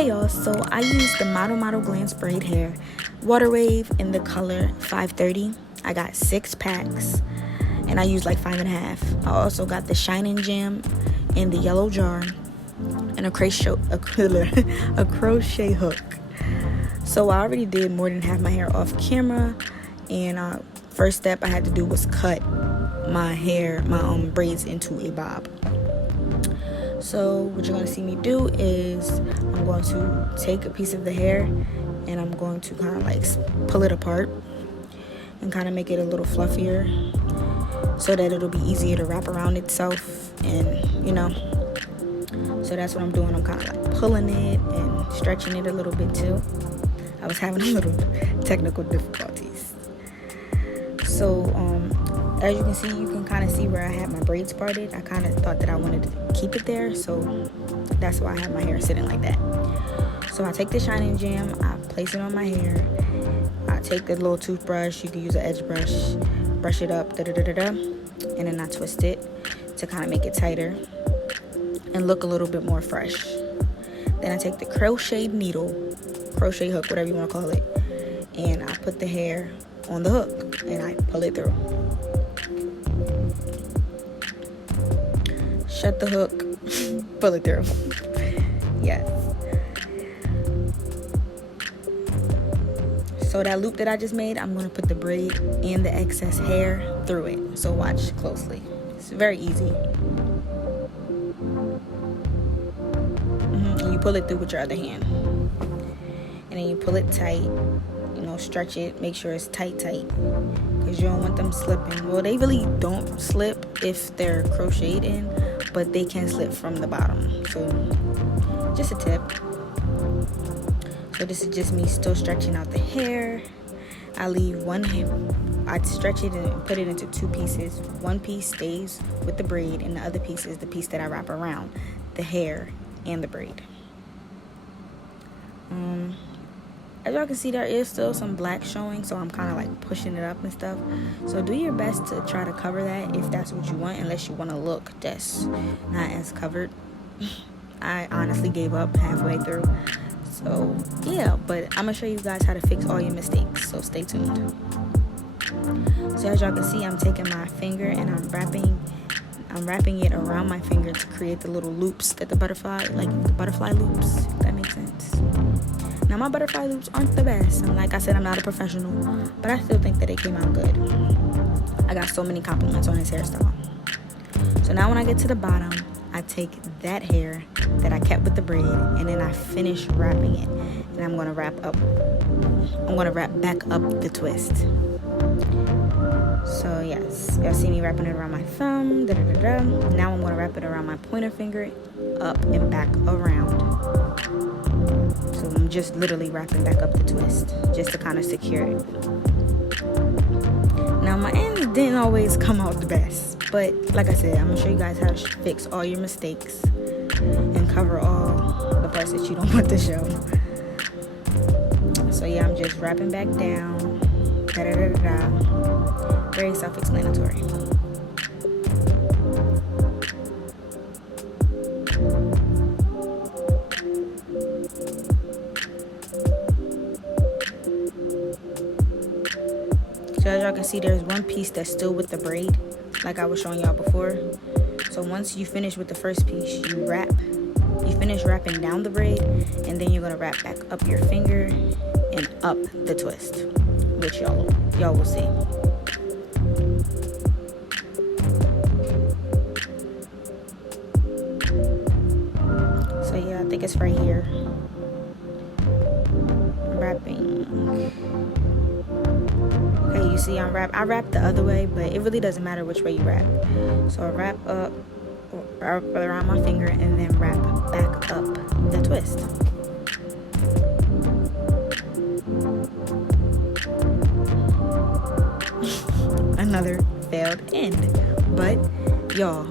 Hey y'all, so I used the Model Glance Braid Hair Water Wave in the color 530. I got 6 packs and I used like 5.5. I also got the Shining Gem in the yellow jar and a crochet hook. So I already did more than half my hair off camera, and first step I had to do was cut my braids into a bob. So what you're going to see me do is I'm going to take a piece of the hair and I'm going to kind of like pull it apart and kind of make it a little fluffier so that it'll be easier to wrap around itself, and so that's what I'm doing. I'm kind of like pulling it and stretching it a little bit too. I was having a little technical difficulties. So as you can see, you can kind of see where I had my braids parted. I kind of thought that I wanted to keep it there, so that's why I have my hair sitting like that. So I take the Shining Gem, I place it on my hair, I take the little toothbrush, you can use an edge brush, brush it up, and then I twist it to kind of make it tighter and look a little bit more fresh. Then I take the crochet hook, whatever you want to call it, and I put the hair on the hook and I pull it through. Shut the hook, pull it through. Yes. So that loop that I just made, I'm going to put the braid and the excess hair through it. So watch closely. It's very easy. And you pull it through with your other hand. And then you pull it tight. Stretch it. Make sure it's tight. Because you don't want them slipping. Well, they really don't slip if they're crocheted in, but they can slip from the bottom. So just a tip. So this is just me still stretching out the hair. I leave one hair. I stretch it and put it into 2 pieces. One piece stays with the braid, and the other piece is the piece that I wrap around the hair and the braid. As y'all can see, there is still some black showing, so I'm kind of like pushing it up and stuff. So do your best to try to cover that if that's what you want, unless you want to look just not as covered. I honestly gave up halfway through. So yeah, but I'm gonna show you guys how to fix all your mistakes, so stay tuned. So as y'all can see, I'm taking my finger and I'm wrapping it around my finger to create the little loops that the butterfly loops, if that makes sense. Now my butterfly loops aren't the best, and like I said, I'm not a professional, but I still think that they came out good. I got so many compliments on his hairstyle. So now when I get to the bottom, I take that hair that I kept with the braid, and then I finish wrapping it, and I'm gonna wrap back up the twist. So yes, y'all see me wrapping it around my thumb. Now I'm gonna wrap it around my pointer finger, up and back around. So I'm just literally wrapping back up the twist just to kind of secure it. Now my ends didn't always come out the best, but like I said, I'm gonna show you guys how to fix all your mistakes and cover all the parts that you don't want to show. So yeah, I'm just wrapping back down. Very self-explanatory. So as y'all can see, there's one piece that's still with the braid, like I was showing y'all before. So once you finish with the first piece, you finish wrapping down the braid, and then you're gonna wrap back up your finger and up the twist, which y'all will see. So yeah, I think it's right here. Wrapping. Okay, you see I wrap the other way, but it really doesn't matter which way you wrap. So I wrap around my finger and then wrap back up the twist. Another failed end. But y'all,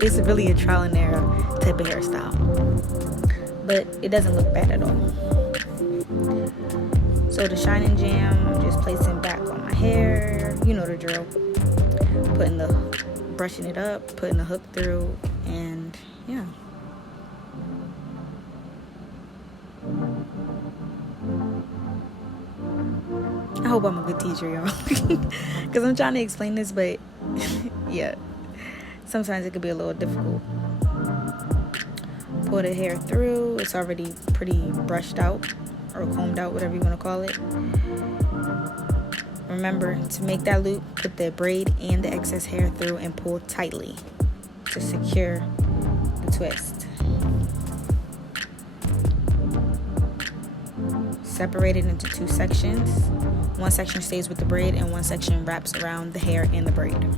it's really a trial and error type of hairstyle. But it doesn't look bad at all. So the Shining Gem, I'm just placing back on my hair. You know the drill. Brushing it up, putting the hook through, and yeah. I hope I'm a good teacher, y'all. Because I'm trying to explain this, but yeah, sometimes it could be a little difficult. Pull the hair through. It's already pretty brushed out or combed out, whatever you want to call it. Remember to make that loop, put the braid and the excess hair through and pull tightly to secure the twist. Separate it into 2 sections. One section stays with the braid and one section wraps around the hair and the braid.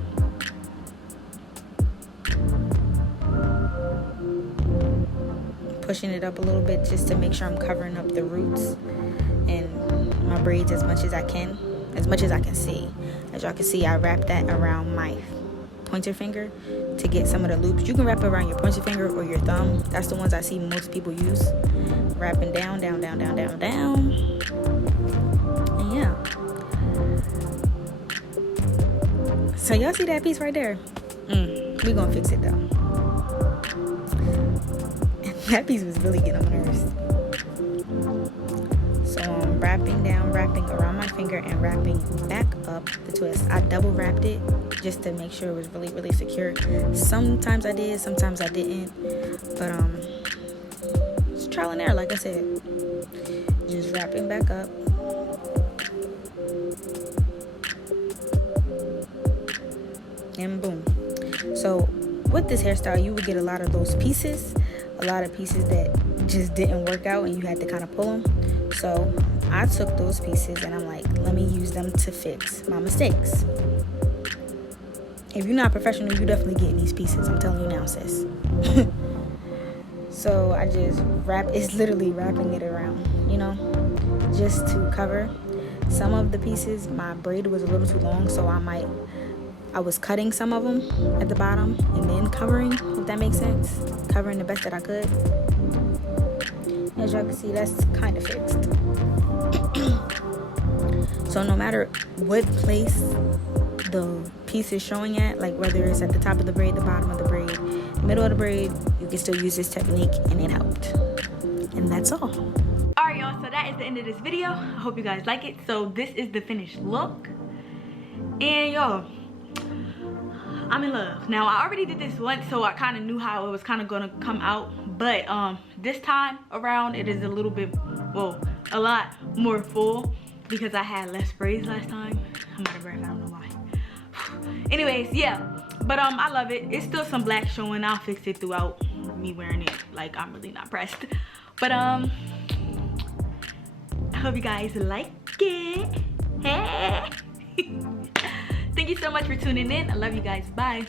Pushing it up a little bit just to make sure I'm covering up the roots and my braids as much as I can see. As y'all can see, I wrap that around my pointer finger to get some of the loops. You can wrap it around your pointer finger or your thumb. That's the ones I see most people use. Wrapping down, down, down, down, down, down. And yeah. So y'all see that piece right there? We gonna fix it though. That piece was really getting on my nerves. So I'm wrapping down, wrapping around my finger and wrapping back up the twist. I double wrapped it just to make sure it was really, really secure. Sometimes I did, sometimes I didn't. But it's trial and error, like I said. Just wrapping back up. And boom. So with this hairstyle, you would get a lot of those pieces. A lot of pieces that just didn't work out and you had to kind of pull them. So I took those pieces and I'm like, let me use them to fix my mistakes. If you're not professional, you definitely get these pieces. I'm telling you now, sis. So I just it's literally wrapping it around, just to cover. Some of the pieces, my braid was a little too long, so I was cutting some of them at the bottom and then covering, if that makes sense. Covering the best that I could. As y'all can see, that's kind of fixed. So no matter what place the piece is showing at, like whether it's at the top of the braid, the bottom of the braid, middle of the braid, you can still use this technique and it helped. And that's all. Alright y'all, so that is the end of this video. I hope you guys like it. So this is the finished look. And y'all, I'm in love. Now I already did this once, so I kind of knew how it was kind of gonna come out, but this time around it is a little bit, well, a lot more full because I had less braids last time. I'm out of breath, I don't know why. Anyways, yeah, but I love it. It's still some black showing. I'll fix it throughout me wearing it. Like, I'm really not pressed, but I hope you guys like it. Hey. Thank you so much for tuning in. I love you guys. Bye.